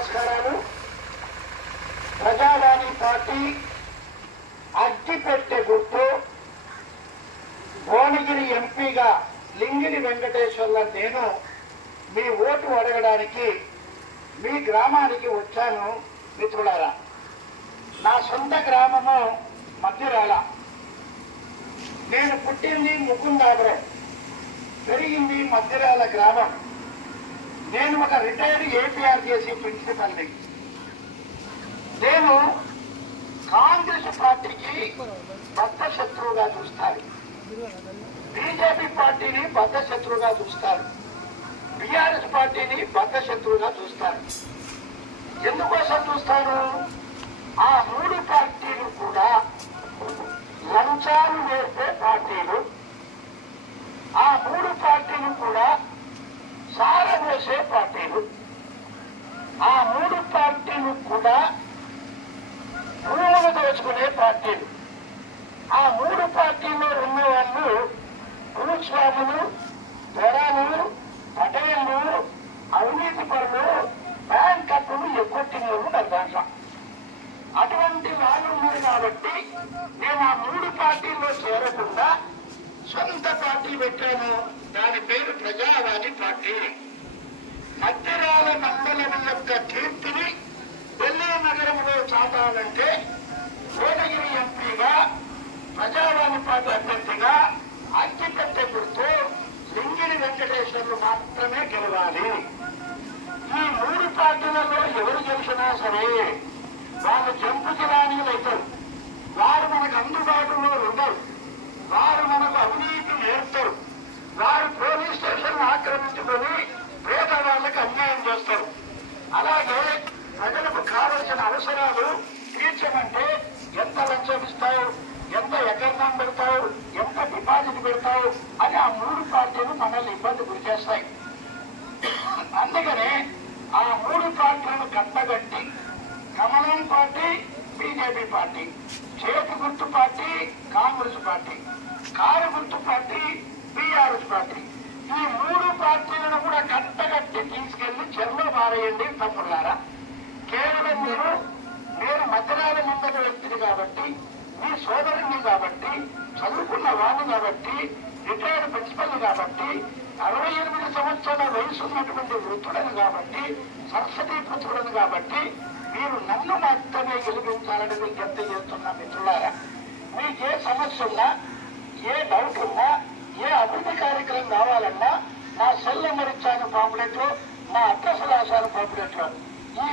నమస్కారాలు. ప్రజావాణి పార్టీ అగ్గిపెట్టె గుర్తు భువనగిరి ఎంపీగా లింగిని వెంకటేశ్వర్ల నేను మీ ఓటు అడగడానికి మీ గ్రామానికి వచ్చాను. మిత్రులారా, నా సొంత గ్రామము మధ్యరాల. నేను పుట్టింది ముకుందాపురం, పెరిగింది మధ్యరాల గ్రామం. నేను ఒక రిటైర్డ్ ఏపీఆర్జేసీ ప్రిన్సిపల్ని. నేను కాంగ్రెస్ పార్టీకి బద్ధ శత్రువుగా చూస్తాను, బీజేపీ పార్టీని బద్ధ శత్రువుగా చూస్తారు, బీఆర్ఎస్ పార్టీని బద్ధ శత్రువుగా చూస్తారు. ఎందుకోసం చూస్తాను? ఆ మూడు పార్టీలు కూడా లంచాలు వేసే పార్టీలు, ఆ మూడు పార్టీలు కూడా సారవేసే పార్టీలు, ఆ మూడు పార్టీలు కూడా భూములు దోచుకునే పార్టీలు. ఆ మూడు పార్టీల్లో ఉన్న వాళ్ళు భూస్వాములు, దొరలు, పటేళ్లు, అవినీతి పరులు, బ్యాంకర్లు ఎగ్గొట్టిన వాళ్ళు నా దాంట్లో. అటువంటి వాళ్ళు ఉన్నారు కాబట్టి నేను ఆ మూడు పార్టీల్లో చేరకుండా సొంత పార్టీ పెట్టాను. దాని పేరు ప్రజావాణి పార్టీ. మధ్యరాల మండలం యొక్క కీర్తిని ఢిల్లీ నగరంలో చాటాలంటే భువనగిరి ఎంపీగా ప్రజావాణి పార్టీ అభ్యర్థిగా అగ్గిపెట్టె గుర్తు లింగిని వెంకటేశ్వర్లు మాత్రమే గెలవాలి. ఈ మూడు పార్టీలలో ఎవరు గెలిచినా సరే వాళ్ళు జంపు కిరాణీలు అవుతారు. వారు మనకు అందుబాటులో ఉండరు. వారు మనకు అవినీతి నేర్పుతారు. వారు పోలీస్ స్టేషన్ ఆక్రమించుకొని పేదవాళ్ళకి అన్యాయం చేస్తారు. అలాగే ప్రజలకు కావలసిన అవసరాలు తీర్చమంటే ఎంత లంచం ఇస్తావు, ఎంత ఎకరణం పెడతావు, ఎంత డిపాజిట్ పెడతావు అని ఆ మూడు పార్టీలు మనల్ని ఇబ్బంది గురి చేస్తాయి. అందుకనే ఆ మూడు పార్టీలను కట్టగట్టి కమలం పార్టీ, బీజేపీ పార్టీ, చేతి గుర్తు పార్టీ, కాంగ్రెస్ పార్టీ, కారు గుర్తు పార్టీ, బీఆర్ఎస్ పార్టీ, ఈ మూడు పార్టీలను కూడా కట్టగట్టి తీసుకెళ్లి చెరువులో మారేయండి. తప్పులారా, కేవలం నేను మధ్యరాల ముందర వ్యక్తిని కాబట్టి, మీ సోదరుని కాబట్టి, చదువుకున్న వాడిని కాబట్టి, రిటైర్డ్ ప్రిన్సిపల్ కాబట్టి, 68 సంవత్సరాల వయసు ఉన్నటువంటి వృత్తులను కాబట్టి, సరస్వతీ పుత్రులను కాబట్టి మీరు నన్ను మాత్రమే గెలిపించాలని విజ్ఞప్తి చేస్తున్నా. మిత్రులారా, మీకు ఏ సమస్య ఉన్నా, ఏ డౌట్ ఉన్నా, ఏ అభివృద్ధి కార్యక్రమం కావాలన్నా నా సెల్ నెంబర్ ఇచ్చాను పాంప్లెట్ లో, నా అడ్రస్ రాశాను పాంప్లెట్ లో. ఈ